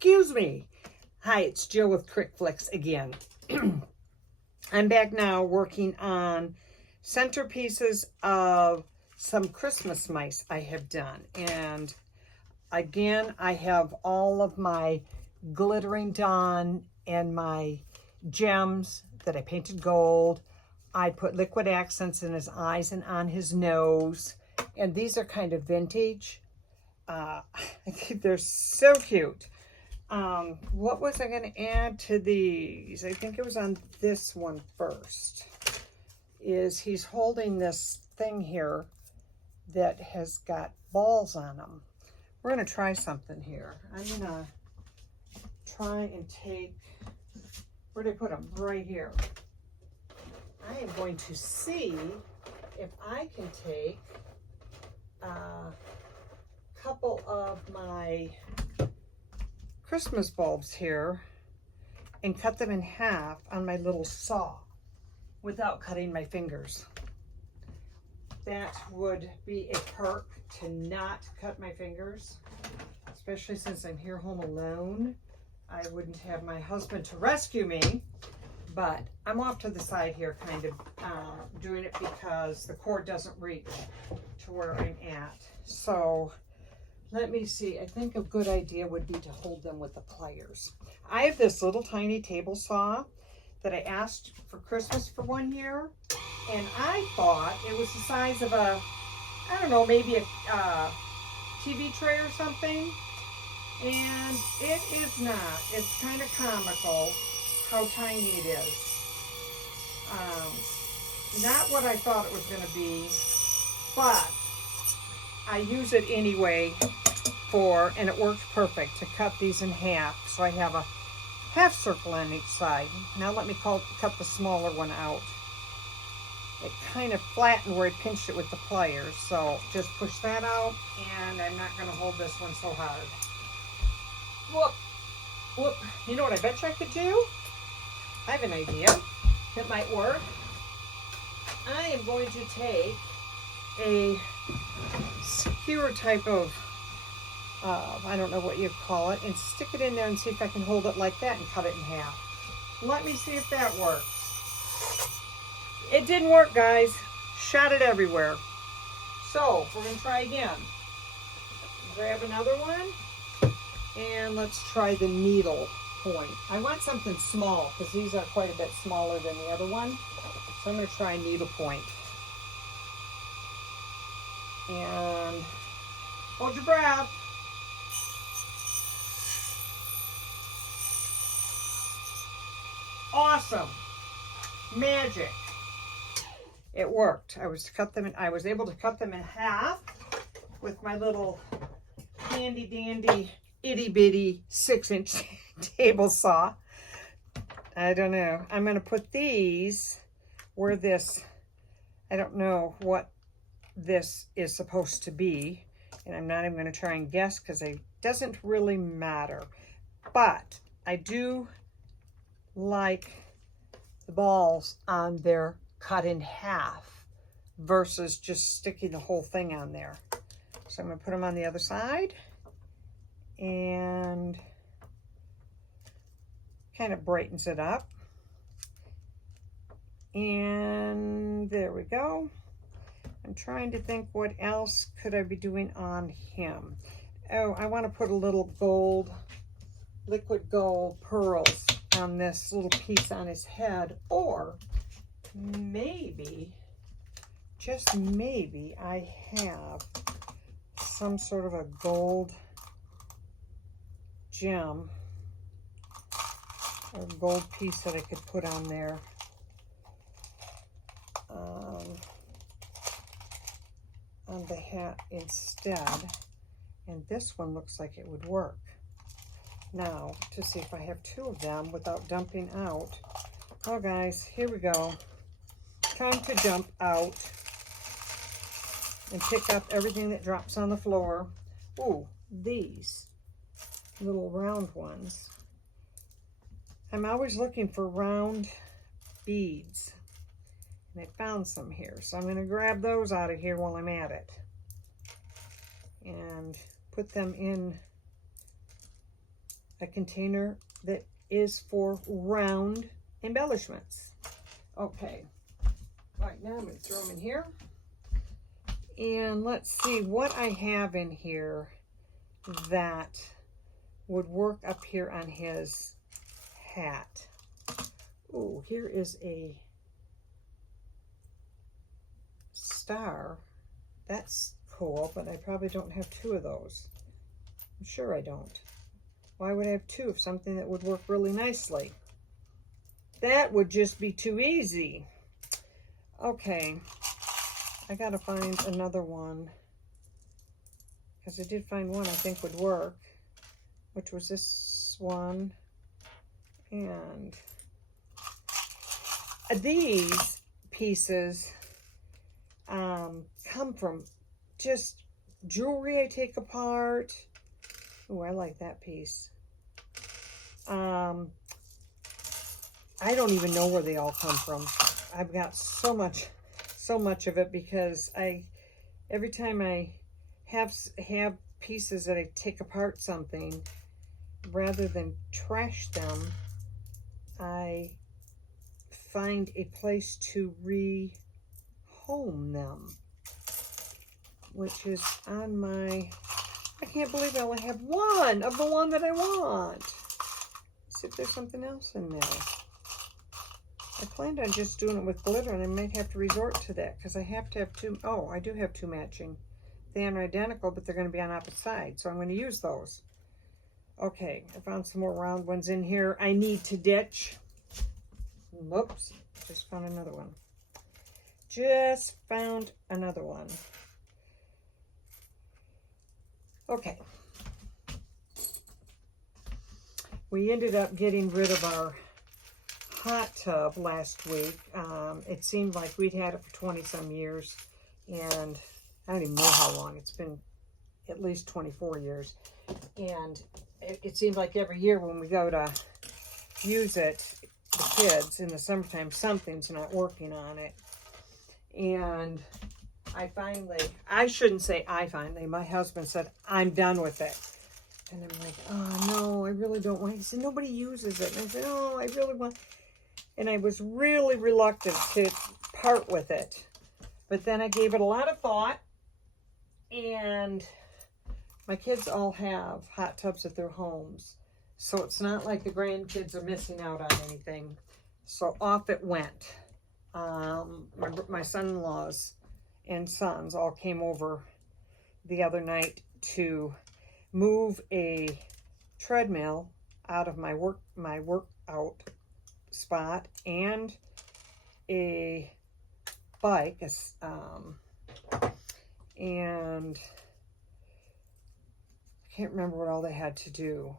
Excuse me. Hi, it's Jill with cricflix again. I'm back now working on centerpieces of some Christmas mice I have done. And again, I have all of my glittering done and my gems that I painted gold. I put liquid accents in his eyes and on his nose. And these are kind of vintage. I think they're so cute. What was I going to add to these? I think it was on this one first. He's holding this thing here that has got balls on them. We're going to try something here. I'm going to try and take, where did I put them? Right here. I am going to see if I can take a couple of my Christmas bulbs here and cut them in half on my little saw without cutting my fingers. That would be a perk to not cut my fingers, especially since I'm here home alone. I wouldn't have my husband to rescue me, but I'm off to the side here kind of doing it because the cord doesn't reach to where I'm at. So let me see. I think a good idea would be to hold them with the pliers. I have this little tiny table saw that I asked for Christmas for 1 year, and I thought it was the size of a, I don't know, maybe a TV tray or something, and it is not. It's kind of comical how tiny it is. Not what I thought it was going to be, but I use it anyway and it works perfect to cut these in half. So I have a half circle on each side. Now let me cut the smaller one out. It kind of flattened where I pinched it with the pliers. So just push that out, and I'm not going to hold this one so hard. Whoop, whoop. You know what I bet you I could do? I have an idea that might work. I am going to take a skewer type of, I don't know what you call it, and stick it in there and see if I can hold it like that and cut it in half. Let me see if that works. It didn't work, guys. Shot it everywhere. So we're going to try again. Grab another one, and let's try the needle point. I want something small because these are quite a bit smaller than the other one. So I'm going to try needle point. And hold your breath. Awesome. Magic. It worked. I was able to cut them in half with my little handy dandy itty bitty 6-inch table saw. I don't know. I'm going to put these where this, I don't know what this is supposed to be, and I'm not even going to try and guess because it doesn't really matter. But I do like the balls on there cut in half versus just sticking the whole thing on there. So I'm going to put them on the other side and kind of brightens it up. And there we go. I'm trying to think what else could I be doing on him. Oh, I want to put a little gold, liquid gold pearls on this little piece on his head, or maybe, just maybe, I have some sort of a gold gem or gold piece that I could put on there. On the hat instead, and this one looks like it would work. Now, to see if I have 2 of them without dumping out. Oh guys, here we go. Time to dump out and pick up everything that drops on the floor. Ooh, these little round ones. I'm always looking for round beads. And I found some here, so I'm going to grab those out of here while I'm at it and put them in a container that is for round embellishments. Okay, right now I'm going to throw them in here. And let's see what I have in here that would work up here on his hat. Oh, here is a star. That's cool, but I probably don't have two of those. I'm sure I don't. Why would I have two of something that would work really nicely? That would just be too easy. Okay, I gotta find another one, because I did find one I think would work, which was this one. And these pieces come from just jewelry I take apart. Oh, I like that piece. I don't even know where they all come from. I've got so much of it because every time I have pieces that I take apart something, rather than trash them, I find a place to rehome them, which is on my, I can't believe I only have one of the one that I want. Let's see if there's something else in there. I planned on just doing it with glitter, and I might have to resort to that because I have to have two. Oh, I do have two matching. They are identical, but they're going to be on opposite sides, so I'm going to use those. Okay, I found some more round ones in here I need to ditch. Whoops, just found another one. Just found another one. Okay. We ended up getting rid of our hot tub last week. It seemed like we'd had it for 20 some years, and I don't even know how long. It's been at least 24 years. And it seemed like every year when we go to use it, the kids in the summertime, something's not working on it. And I shouldn't say my husband said, I'm done with it. And I'm like, oh no, I really don't want it. He said, nobody uses it. And I said, oh, I really want. And I was really reluctant to part with it. But then I gave it a lot of thought. And my kids all have hot tubs at their homes. So it's not like the grandkids are missing out on anything. So off it went. My son-in-laws and sons all came over the other night to move a treadmill out of my workout spot and a bike, and I can't remember what all they had to do.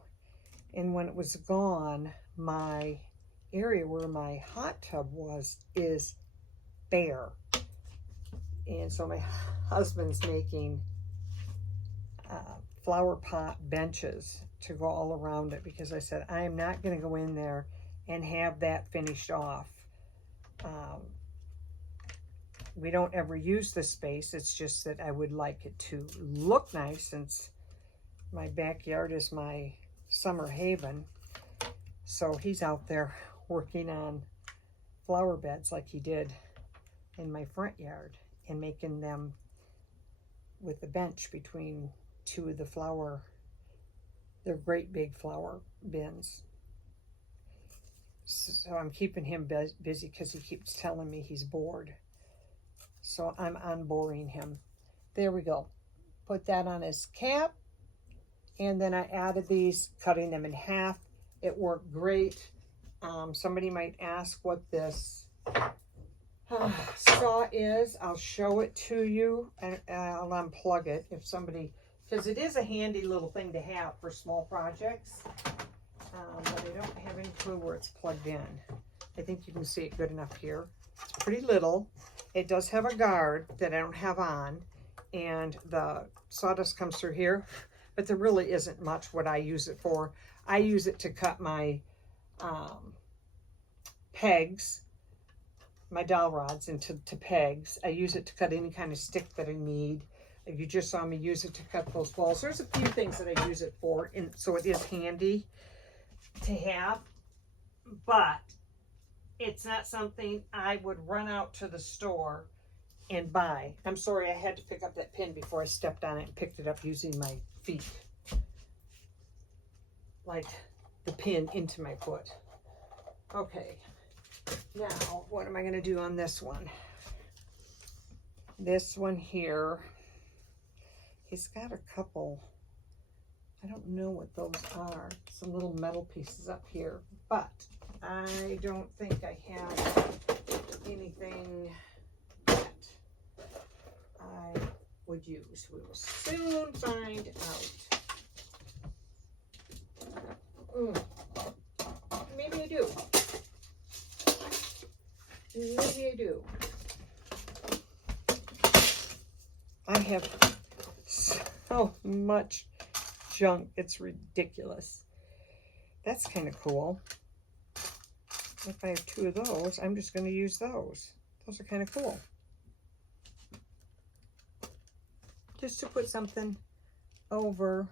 And when it was gone, my area where my hot tub is bare. And so my husband's making flower pot benches to go all around it, because I said, I am not going to go in there and have that finished off. We don't ever use the space. It's just that I would like it to look nice, since my backyard is my summer haven. So he's out there working on flower beds like he did in my front yard, and making them with the bench between two of the they're great big flower bins. So I'm keeping him busy because he keeps telling me he's bored. So I'm unboring him. There we go. Put that on his cap. And then I added these, cutting them in half. It worked great. Somebody might ask what this saw is. I'll show it to you, and I'll unplug it if somebody, because it is a handy little thing to have for small projects. But I don't have any clue where it's plugged in. I think you can see it good enough here. It's pretty little. It does have a guard that I don't have on, and the sawdust comes through here, but there really isn't much what I use it for. I use it to cut my pegs, my dowel rods into pegs. I use it to cut any kind of stick that I need. If you just saw me use it to cut those walls. There's a few things that I use it for, and so it is handy. to have, but it's not something I would run out to the store and buy. I'm sorry, I had to pick up that pin before I stepped on it and picked it up using my feet. Like the pin into my foot. Okay, now what am I going to do on this one? This one here, he's got a couple, I don't know what those are, some little metal pieces up here, but I don't think I have anything that I would use. We will soon find out. Maybe I do. Maybe I do. I have so much junk. It's ridiculous. That's kind of cool. If I have two of those, I'm just going to use those. Those are kind of cool. Just to put something over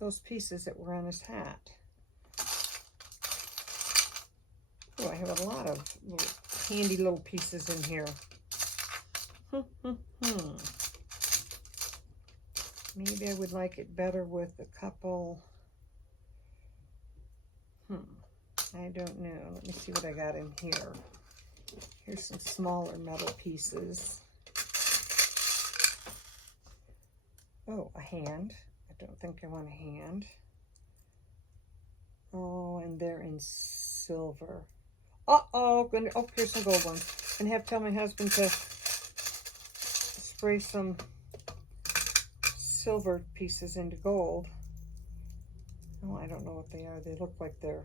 those pieces that were on his hat. Oh, I have a lot of little handy little pieces in here. Maybe I would like it better with a couple. I don't know. Let me see what I got in here. Here's some smaller metal pieces. Oh, a hand. I don't think I want a hand. Oh, and they're in silver. Oh, here's some gold ones. I'm gonna have to tell my husband to spray some silver pieces into gold. Oh, I don't know what they are. They look like they're,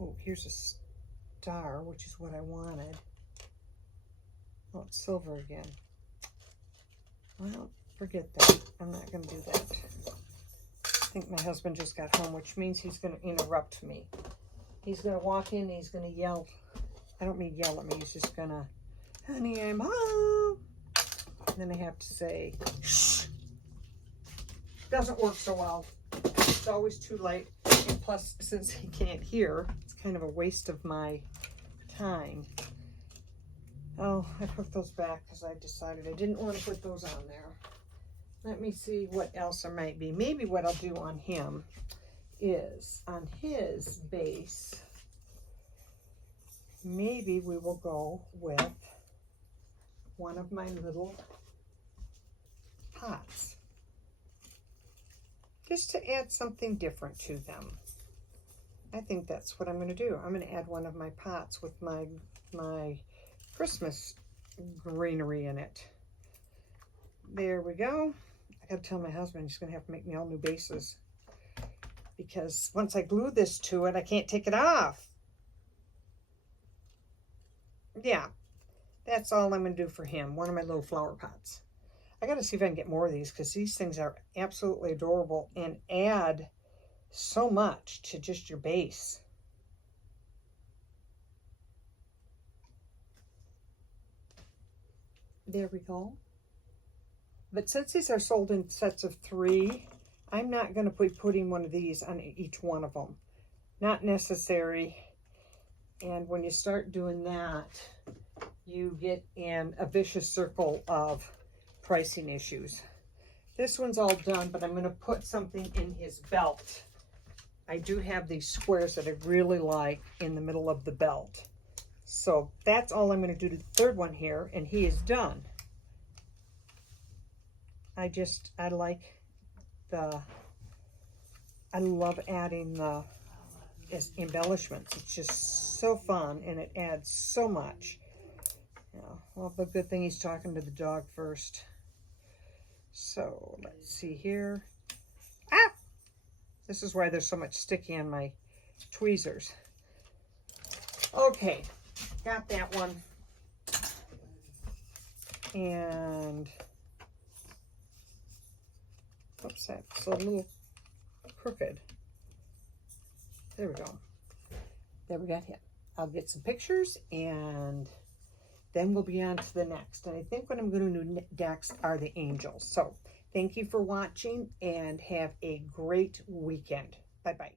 oh, here's a star, which is what I wanted. Oh, it's silver again. Well, forget that. I'm not going to do that. I think my husband just got home, which means he's going to interrupt me. He's going to walk in and he's going to yell. I don't mean yell at me. He's just going to, honey, I'm home. And then I have to say, shh. Doesn't work so well. It's always too late. And plus, since he can't hear, it's kind of a waste of my time. Oh, I put those back because I decided I didn't want to put those on there. Let me see what else there might be. Maybe what I'll do on him is, on his base, maybe we will go with one of my little pots. Just to add something different to them. I think that's what I'm going to do. I'm going to add one of my pots with my Christmas greenery in it. There we go. I got to tell my husband he's going to have to make me all new bases. Because once I glue this to it, I can't take it off. Yeah, that's all I'm going to do for him. One of my little flower pots. I got to see if I can get more of these because these things are absolutely adorable and add so much to just your base. There we go. But since these are sold in sets of 3, I'm not going to be putting one of these on each one of them. Not necessary. And when you start doing that, you get in a vicious circle of pricing issues. This one's all done, but I'm going to put something in his belt. I do have these squares that I really like in the middle of the belt. So that's all I'm going to do to the third one here, and he is done. I love adding the embellishments. It's just so fun, and it adds so much. Yeah, well, the good thing he's talking to the dog first. So let's see here. Ah! This is why there's so much sticky on my tweezers. Okay, got that one. And oops, that's a little crooked. There we go. There we got him. I'll get some pictures and then we'll be on to the next. And I think what I'm going to do next are the angels. So thank you for watching and have a great weekend. Bye-bye.